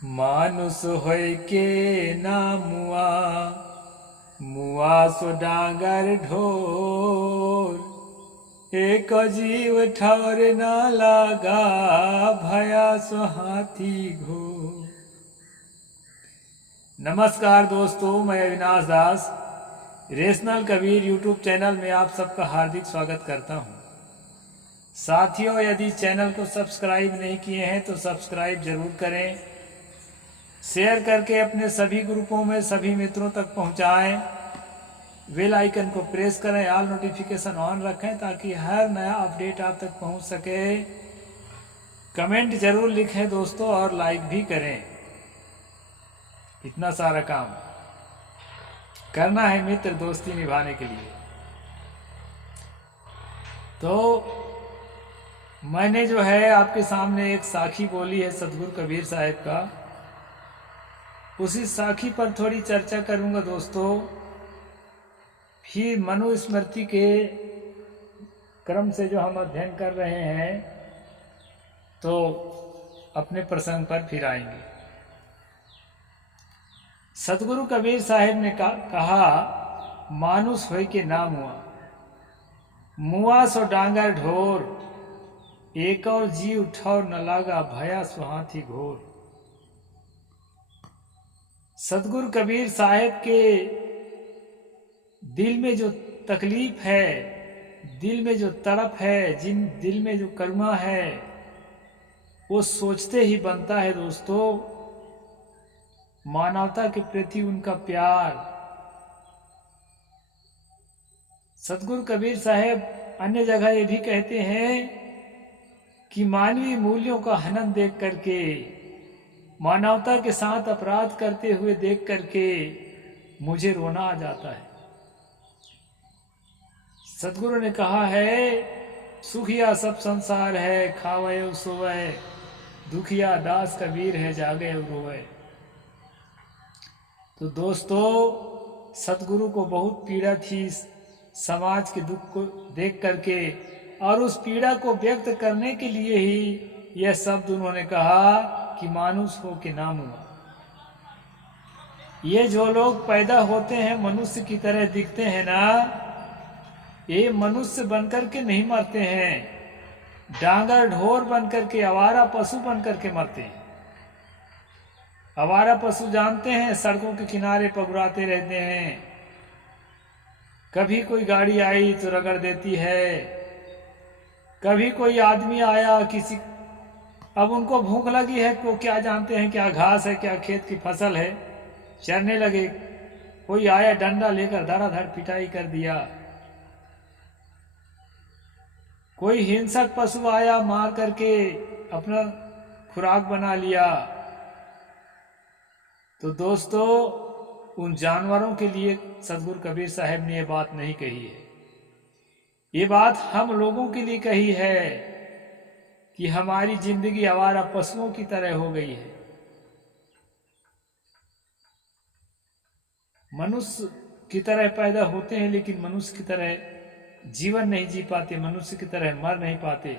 मानुष होय के ना मुआ, मुआ सो डांगर ढोर। एक जीव ठौर ना लागा, भया सो हाथी घोर। नमस्कार दोस्तों, मैं अविनाश दास रेशनल कबीर यूट्यूब चैनल में आप सबका हार्दिक स्वागत करता हूं। साथियों, यदि चैनल को सब्सक्राइब नहीं किए हैं तो सब्सक्राइब जरूर करें, शेयर करके अपने सभी ग्रुपों में सभी मित्रों तक पहुंचाएं, बेल आइकन को प्रेस करें, ऑल नोटिफिकेशन ऑन रखें ताकि हर नया अपडेट आप तक पहुंच सके। कमेंट जरूर लिखें दोस्तों और लाइक भी करें। इतना सारा काम करना है मित्र दोस्ती निभाने के लिए। तो मैंने जो है आपके सामने एक साखी बोली है सतगुरु कबीर साहब का, उसी साखी पर थोड़ी चर्चा करूंगा दोस्तों। फिर मनुस्मृति के क्रम से जो हम अध्ययन कर रहे हैं तो अपने प्रसंग पर फिर आएंगे। सतगुरु कबीर साहब ने कहा, मानुष होय के ना मुआ, मुआ सो डांगर ढोर। एक और जीव ठौर न लागा, भया सो हाथी घोर। सतगुरु कबीर साहब के दिल में जो तकलीफ है, दिल में जो तड़प है, दिल में जो करुणा है, वो सोचते ही बनता है दोस्तों। मानवता के प्रति उनका प्यार। सतगुरु कबीर साहब अन्य जगह ये भी कहते हैं कि मानवीय मूल्यों का हनन देख करके, मानवता के साथ अपराध करते हुए देख करके मुझे रोना आ जाता है। सतगुरु ने कहा है, सुखिया सब संसार है, खावे सोवे, दुखिया दास कबीर है, जागे रोवे। तो दोस्तों, सतगुरु को बहुत पीड़ा थी समाज के दुख को देख करके, और उस पीड़ा को व्यक्त करने के लिए ही यह शब्द उन्होंने कहा कि मानुष हो के ना मुआ। ये जो लोग पैदा होते हैं मनुष्य की तरह दिखते हैं ना, ये मनुष्य बनकर के नहीं मरते हैं, डांगर ढोर बनकर के, आवारा पशु बनकर के मरते हैं। आवारा पशु जानते हैं, सड़कों के किनारे पगुराते रहते हैं। कभी कोई गाड़ी आई तो रगड़ देती है, कभी कोई आदमी आया किसी, अब उनको भूख लगी है तो क्या जानते हैं क्या घास है, क्या खेत की फसल है, चरने लगे। कोई आया डंडा लेकर धड़ाधड़ पिटाई कर दिया। कोई हिंसक पशु आया, मार करके अपना खुराक बना लिया। तो दोस्तों, उन जानवरों के लिए सतगुरु कबीर साहब ने ये बात नहीं कही है, ये बात हम लोगों के लिए कही है कि हमारी जिंदगी आवारा पशुओं की तरह हो गई है। मनुष्य की तरह पैदा होते हैं लेकिन मनुष्य की तरह जीवन नहीं जी पाते, मनुष्य की तरह मर नहीं पाते,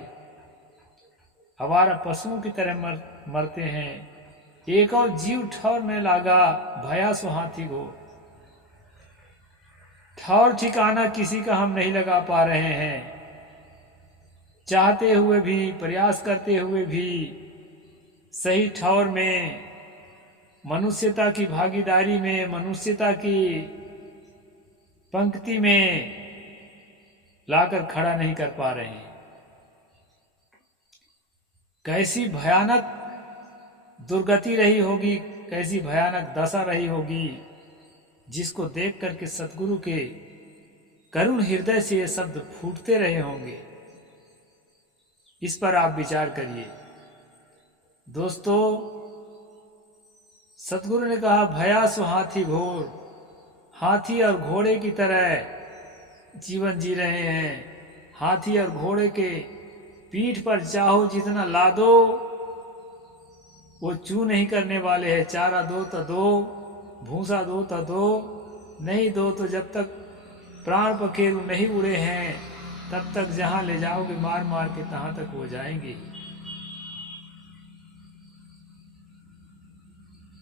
आवारा पशुओं की तरह मरते हैं। एक और जीव ठौर में लागा, भया सो हाथी घोर। ठौर ठिकाना किसी का हम नहीं लगा पा रहे हैं, चाहते हुए भी, प्रयास करते हुए भी सही ठौर में, मनुष्यता की भागीदारी में, मनुष्यता की पंक्ति में लाकर खड़ा नहीं कर पा रहे हैं। कैसी भयानक दुर्गति रही होगी, कैसी भयानक दशा रही होगी, जिसको देख करके सतगुरु के करुण हृदय से ये शब्द फूटते रहे होंगे। इस पर आप विचार करिए दोस्तों। सतगुरु ने कहा, भया सो हाथी घोर। हाथी और घोड़े की तरह जीवन जी रहे हैं। हाथी और घोड़े के पीठ पर चाहो जितना ला दो, वो चू नहीं करने वाले हैं। चारा दो तो दो, भूसा दो तो दो, नहीं दो तो जब तक प्राण पखेरु नहीं उड़े हैं तब तक जहां ले जाओगे मार मार के तहां तक वो जाएंगे।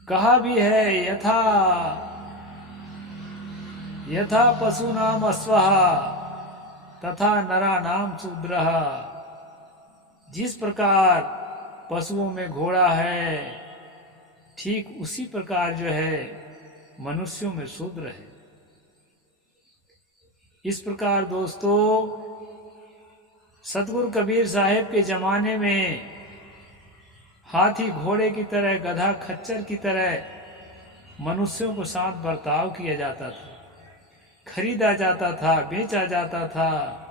कहा भी है यथा यथा पशूनाम अश्वः तथा नरानाम शूद्रः। जिस प्रकार पशुओं में घोड़ा है, ठीक उसी प्रकार जो है मनुष्यों में शूद्र है। इस प्रकार दोस्तों सतगुरु कबीर साहब के जमाने में हाथी घोड़े की तरह, गधा खच्चर की तरह मनुष्यों को साथ बर्ताव किया जाता था, खरीदा जाता था, बेचा जाता था।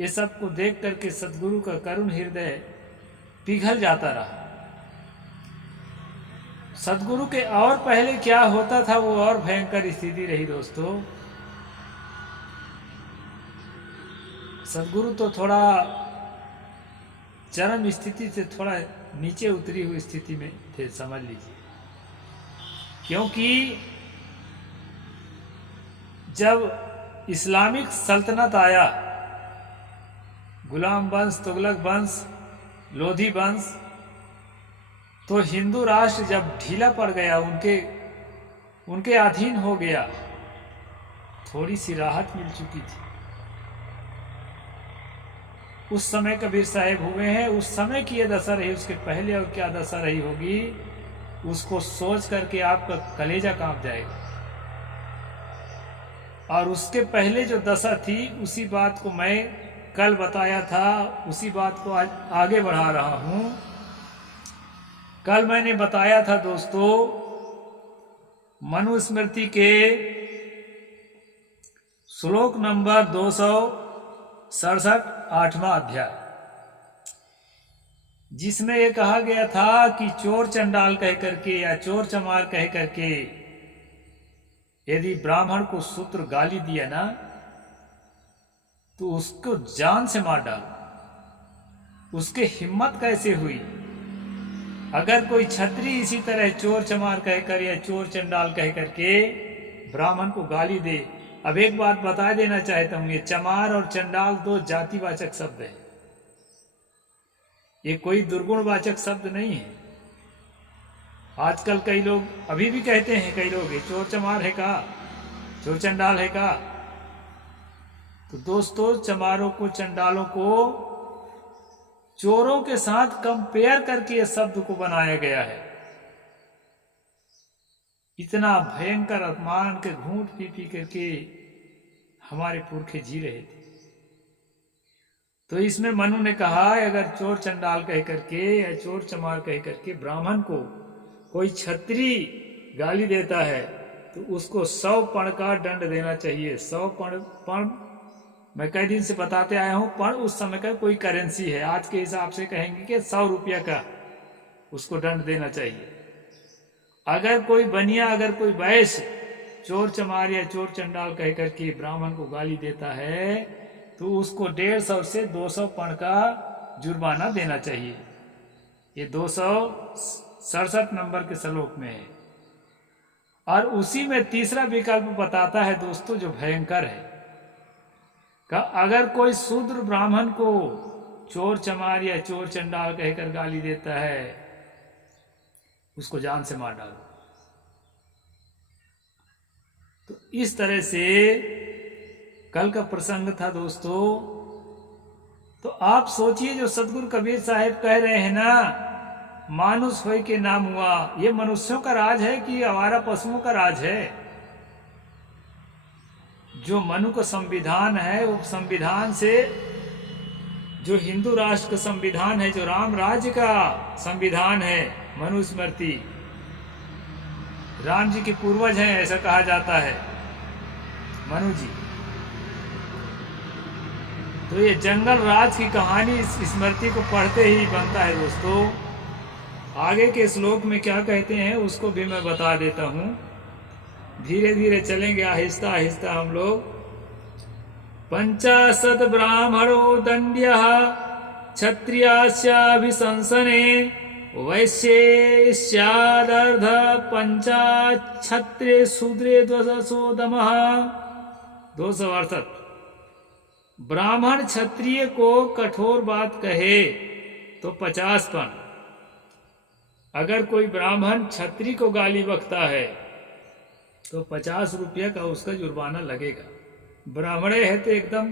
ये सब को देख करके सतगुरु का करुण हृदय पिघल जाता रहा। सतगुरु के और पहले क्या होता था वो और भयंकर स्थिति रही दोस्तों। सतगुरु तो थोड़ा चरम स्थिति से थोड़ा नीचे उतरी हुई स्थिति में थे, समझ लीजिए। क्योंकि जब इस्लामिक सल्तनत आया, गुलाम वंश, तुगलक वंश, लोधी वंश, तो हिंदू राष्ट्र जब ढीला पड़ गया, उनके अधीन हो गया, थोड़ी सी राहत मिल चुकी थी। उस समय कबीर साहब हुए हैं, उस समय की यह दशा रही, उसके पहले और क्या दशा रही होगी, उसको सोच करके आपका कलेजा कांप जाएगा। और उसके पहले जो दशा थी, उसी बात को मैं कल बताया था, उसी बात को आज आगे बढ़ा रहा हूं। कल मैंने बताया था दोस्तों मनुस्मृति के श्लोक नंबर 267, 8वां अध्याय, जिसमें यह कहा गया था कि चोर चंडाल कह करके या चोर चमार कह करके यदि ब्राह्मण को शूद्र गाली दिया ना, तो उसको जान से मार डालो। उसके हिम्मत कैसे हुई? अगर कोई क्षत्रिय इसी तरह चोर चमार कहकर या चोर चंडाल कह करके ब्राह्मण को गाली दे। अब एक बात बता देना चाहता हूं, ये चमार और चंडाल दो जातिवाचक शब्द है, ये कोई दुर्गुणवाचक शब्द नहीं है। आजकल कई लोग अभी भी कहते हैं, कई लोग, ये चोर चमार है का, चोर चंडाल है का। तो दोस्तों चमारों को, चंडालों को चोरों के साथ कंपेयर करके इस शब्द को बनाया गया है। इतना भयंकर अपमान के घूंट पी पी करके हमारे पुरखे जी रहे थे। तो इसमें मनु ने कहा अगर चोर चंडाल कह करके या चोर चमार कह करके ब्राह्मण को कोई क्षत्रिय गाली देता है तो उसको 100 पण का दंड देना चाहिए। 100 पण मैं कई दिन से बताते आया हूं, पण उस समय का कोई करेंसी है, आज के हिसाब से कहेंगे कि 100 रुपया का उसको दंड देना चाहिए। अगर कोई बनिया, अगर कोई वैश्य चोर चमार या चोर चंडाल कह करके ब्राह्मण को गाली देता है तो उसको 150 से 200 पण का जुर्माना देना चाहिए। ये 267 नंबर के श्लोक में है। और उसी में तीसरा विकल्प बताता है दोस्तों जो भयंकर है, का अगर कोई शूद्र ब्राह्मण को चोर चमार या चोर चंडाल कहकर गाली देता है उसको जान से मार डालो। तो इस तरह से कल का प्रसंग था दोस्तों। तो आप सोचिए जो सतगुरु कबीर साहब कह रहे हैं ना, मानुष होय के नाम हुआ, ये मनुष्यों का राज है कि आवारा पशुओं का राज है? जो मनु का संविधान है, वो संविधान से, जो हिंदू राष्ट्र का संविधान है, जो राम राज्य का संविधान है, मनुस्मृति, राम जी के पूर्वज हैं ऐसा कहा जाता है मनु जी। तो ये जंगल राज की कहानी इस स्मृति को पढ़ते ही बनता है दोस्तों। आगे के श्लोक में क्या कहते हैं उसको भी मैं बता देता हूं, धीरे धीरे चलेंगे, आहिस्ता आहिस्ता हम लोग। 50 ब्राह्मणो दंड्यः क्षत्रियास्याभिशंसने वैश्येष्यादर्ध 50 क्षत्रिय शूद्रे 200 268। ब्राह्मण क्षत्रिय को कठोर बात कहे तो 50 पण, अगर कोई ब्राह्मण क्षत्रिय को गाली बकता है तो 50 रुपया का उसका जुर्माना लगेगा। ब्राह्मणे है तो एकदम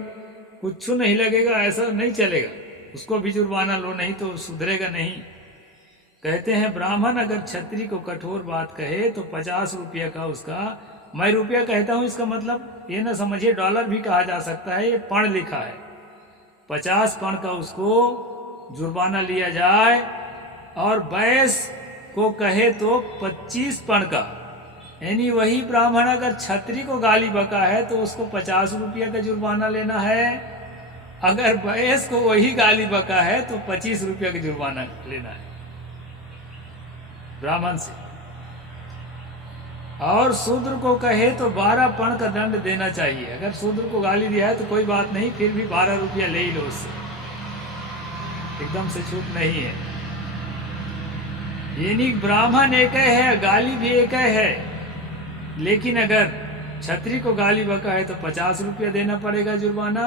कुछ नहीं लगेगा, ऐसा नहीं चलेगा, उसको भी जुर्माना लो, नहीं तो सुधरेगा नहीं। कहते हैं ब्राह्मण अगर क्षत्रिय को कठोर बात कहे तो 50 रुपया का उसका, मैं रुपया कहता हूं इसका मतलब ये ना समझिए डॉलर भी कहा जा सकता है, ये पण लिखा है, 50 पण का उसको जुर्माना लिया जाए। और बैस को कहे तो 25 पण का, यानी वही ब्राह्मण अगर क्षत्रिय को गाली बका है तो उसको 50 रुपया का जुर्माना लेना है, अगर बैस को वही गाली बका है तो 25 रुपया का जुर्माना लेना है ब्राह्मण से। और शूद्र को कहे तो 12 पण का दंड देना चाहिए। अगर शूद्र को गाली दिया है तो कोई बात नहीं, फिर भी 12 रुपया ले ही लो उससे, एकदम से छूट नहीं है। यानी ब्राह्मण एक है, गाली भी एक है, लेकिन अगर क्षत्रिय को गाली बका है तो 50 रुपया देना पड़ेगा जुर्माना,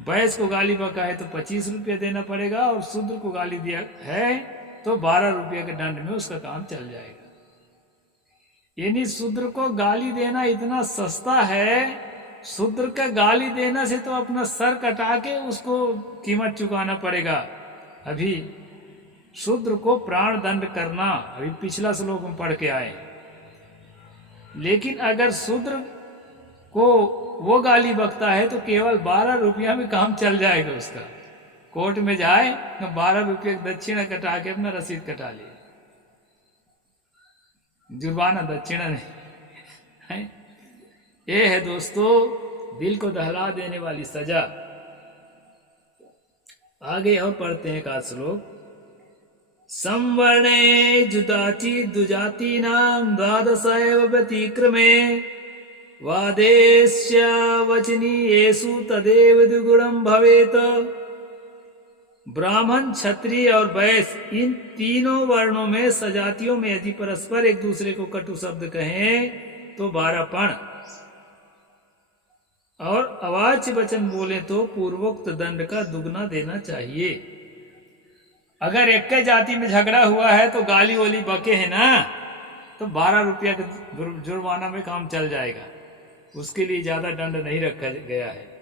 बैस को गाली बका है तो 25 रुपया देना पड़ेगा, और शूद्र को गाली दिया है तो 12 रुपये के दंड में उसका काम चल जाएगा। यानी शूद्र को गाली देना इतना सस्ता है, शूद्र का गाली देना से तो अपना सर कटा के उसको कीमत चुकाना पड़ेगा। अभी शूद्र को प्राण दंड करना, अभी पिछला श्लोक में पढ़ के आए। लेकिन अगर शूद्र को वो गाली बकता है तो केवल 12 रुपया में काम चल जाएगा उसका। कोर्ट में जाए तो 12 रुपये दक्षिणा कटा के अपना रसीद कटा ले, जुर्माना दक्षिणा नहीं है। ये है दोस्तों दिल को दहला देने वाली सजा। आगे और पढ़ते हैं का श्लोक। संवर्णे जुदाति दुजाति नाम द्वादश एव व्यतिक्रमे वादेश्य वचनीयेषु तदेव द्विगुणं भवेत। ब्राह्मण, क्षत्रिय और वैश्य इन तीनों वर्णों में सजातियों में यदि परस्पर एक दूसरे को कटु शब्द कहें तो 12 पण, और अवाच्य वचन बोले तो पूर्वोक्त दंड का दुगना देना चाहिए। अगर एक के जाति में झगड़ा हुआ है तो गाली वाली बके है ना, तो 12 रुपया का जुर्माना में काम चल जाएगा, उसके लिए ज्यादा दंड नहीं रखा गया है।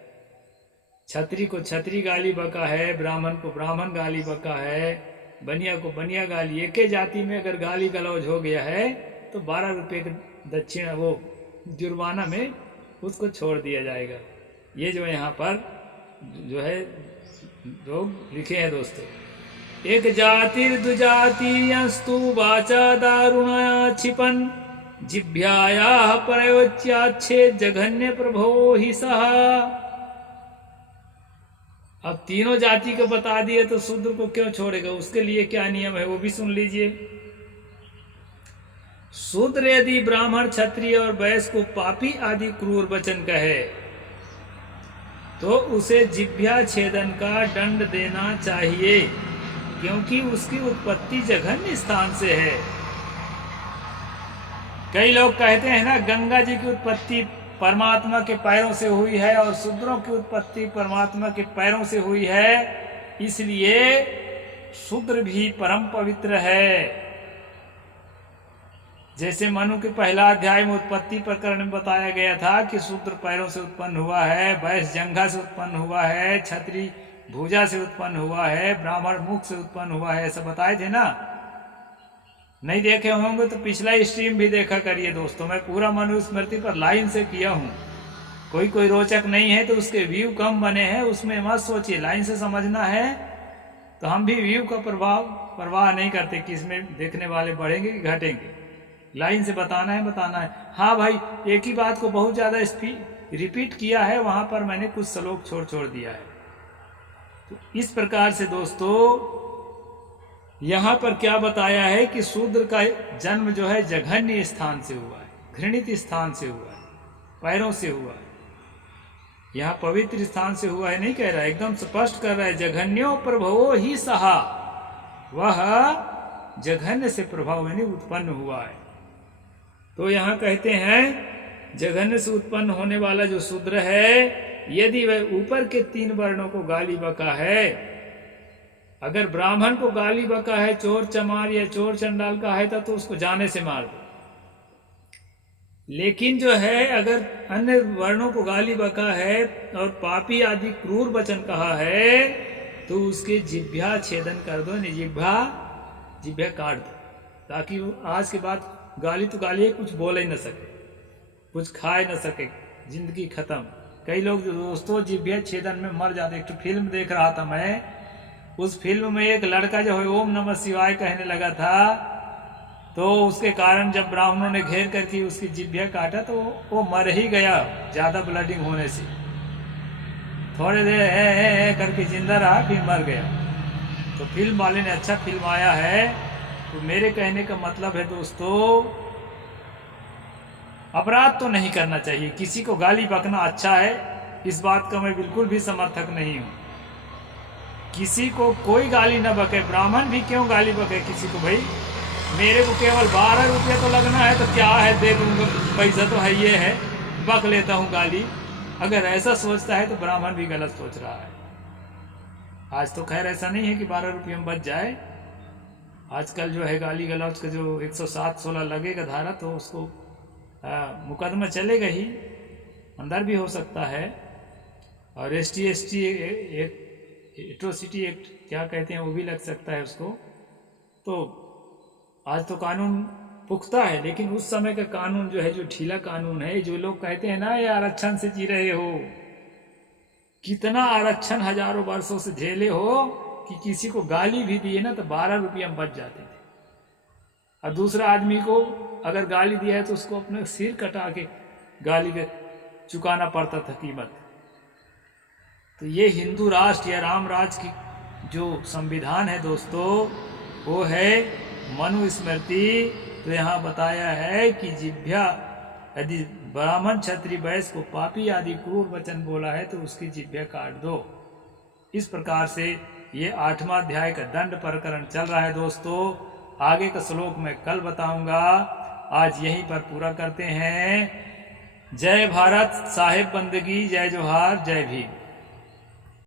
क्षत्रिय को क्षत्रिय गाली बका है, ब्राह्मण को ब्राह्मण गाली बका है, बनिया को बनिया गाली, एक ही जाति में अगर गाली गलौज हो गया है तो 12 रुपये का दक्षिणा वो जुर्माना में उसको छोड़ दिया जाएगा। ये जो यहाँ पर जो है लोग लिखे हैं दोस्तों, एक जातिर दुजातीयस्तु वाचा दारुणया क्षिपन जिभ्याया प्रयोच्याच्छे जघन्य प्रभो ही सहा। अब तीनों जाति को बता दिए तो शूद्र को क्यों छोड़ेगा, उसके लिए क्या नियम है वो भी सुन लीजिए। शूद्र यदि ब्राह्मण, क्षत्रिय और वैश्य को पापी आदि क्रूर वचन कहे तो उसे जिह्वा छेदन का दंड देना चाहिए, क्योंकि उसकी उत्पत्ति जघन्य स्थान से है। कई लोग कहते हैं ना गंगा जी की उत्पत्ति परमात्मा के पैरों से हुई है और शूद्रों की उत्पत्ति परमात्मा के पैरों से हुई है, इसलिए शूद्र भी परम पवित्र है। जैसे मनु के पहला अध्याय में उत्पत्ति प्रकरण में बताया गया था कि शूद्र पैरों से उत्पन्न हुआ है, वैश्य जंघा से उत्पन्न हुआ है, क्षत्रिय भुजा से उत्पन्न हुआ है, ब्राह्मण मुख से उत्पन्न हुआ है, ऐसा बताए थे ना। नहीं देखे होंगे तो पिछला स्ट्रीम भी देखा करिए दोस्तों, मैं पूरा मनुस्मृति पर लाइन से किया हूँ। कोई रोचक नहीं है तो उसके व्यू कम बने हैं, उसमें मत सोचिए, लाइन से समझना है। तो हम भी व्यू का परवाह नहीं करते कि इसमें देखने वाले बढ़ेंगे कि घटेंगे, लाइन से बताना है। हाँ भाई, एक ही बात को बहुत ज्यादा रिपीट किया है, वहां पर मैंने कुछ श्लोक छोड़ दिया है। तो इस प्रकार से दोस्तों यहां पर क्या बताया है कि शूद्र का जन्म जो है जघन्य स्थान से हुआ है, घृणित स्थान से हुआ है, पैरों से हुआ है। यहाँ पवित्र स्थान से हुआ है नहीं कह रहा है, एकदम स्पष्ट कर रहा है, जघन्यो प्रभवो ही सहा, वह जघन्य से प्रभाव यानी उत्पन्न हुआ है। तो यहाँ कहते हैं जघन्य से उत्पन्न होने वाला जो शूद्र है, यदि वह ऊपर के 3 वर्णों को गाली बका है अगर ब्राह्मण को गाली बका है, चोर चमार या चोर चंडाल का है तो उसको जाने से मार दो। लेकिन जो है अगर अन्य वर्णों को गाली बका है और पापी आदि क्रूर वचन कहा है तो उसके जिह्वा छेदन कर दो, जिह्वा काट दो, ताकि वो आज के बाद गाली तो गाली है, कुछ बोल ही न सके, कुछ खा ही न सके, जिंदगी खत्म। कई लोग जो दोस्तों जिह्वा छेदन में मर जाते। एक तो फिल्म देख रहा था मैं, उस फिल्म में एक लड़का जो है ओम नमः शिवाय कहने लगा था, तो उसके कारण जब ब्राह्मणों ने घेर करके उसकी जिह्वा काटा तो वो मर ही गया, ज्यादा ब्लडिंग होने से। थोड़े देर है करके जिंदा रहा, फिर मर गया। तो फिल्म वाले ने अच्छा फिल्माया है। तो मेरे कहने का मतलब है दोस्तों, अपराध तो नहीं करना चाहिए। किसी को गाली बकना अच्छा है, इस बात का मैं बिल्कुल भी समर्थक नहीं हूं। किसी को कोई गाली न बके, ब्राह्मण भी क्यों गाली बके किसी को। भाई मेरे को केवल 12 रुपये तो लगना है तो क्या है, दे दूंगा, पैसा तो है, ये है, बक लेता हूं गाली। अगर ऐसा सोचता है तो ब्राह्मण भी गलत सोच रहा है। आज तो खैर ऐसा नहीं है कि 12 रुपये में बच जाए। आजकल जो है गाली गलौज का जो 107-16 लगेगा धारा, तो उसको मुकदमा चलेगा ही, अंदर भी हो सकता है। और ST एट्रोसिटी एक्ट क्या कहते हैं, वो भी लग सकता है उसको। तो आज तो कानून पुख्ता है, लेकिन उस समय का कानून जो है, जो ढीला कानून है, जो लोग कहते हैं ना ये आरक्षण से जी रहे हो, कितना आरक्षण हजारों वर्षों से झेले हो कि किसी को गाली भी दिए ना तो 12 रुपये में बच जाते थे। और दूसरा आदमी को अगर गाली दिया है तो उसको अपने सिर कटा के गाली के चुकाना पड़ता था कीमत। तो ये हिंदू राष्ट्र या राम राज की जो संविधान है दोस्तों, वो है मनुस्मृति। तो यहाँ बताया है कि जिह्वा, यदि ब्राह्मण क्षत्रिय वैश्य को पापी आदि क्रूर वचन बोला है तो उसकी जिह्वा काट दो। इस प्रकार से ये 8वां अध्याय का दंड प्रकरण चल रहा है दोस्तों। आगे का श्लोक मैं कल बताऊंगा। आज यहीं पर पूरा करते हैं। जय भारत, साहेब बंदगी, जय जोहार, जय भीम।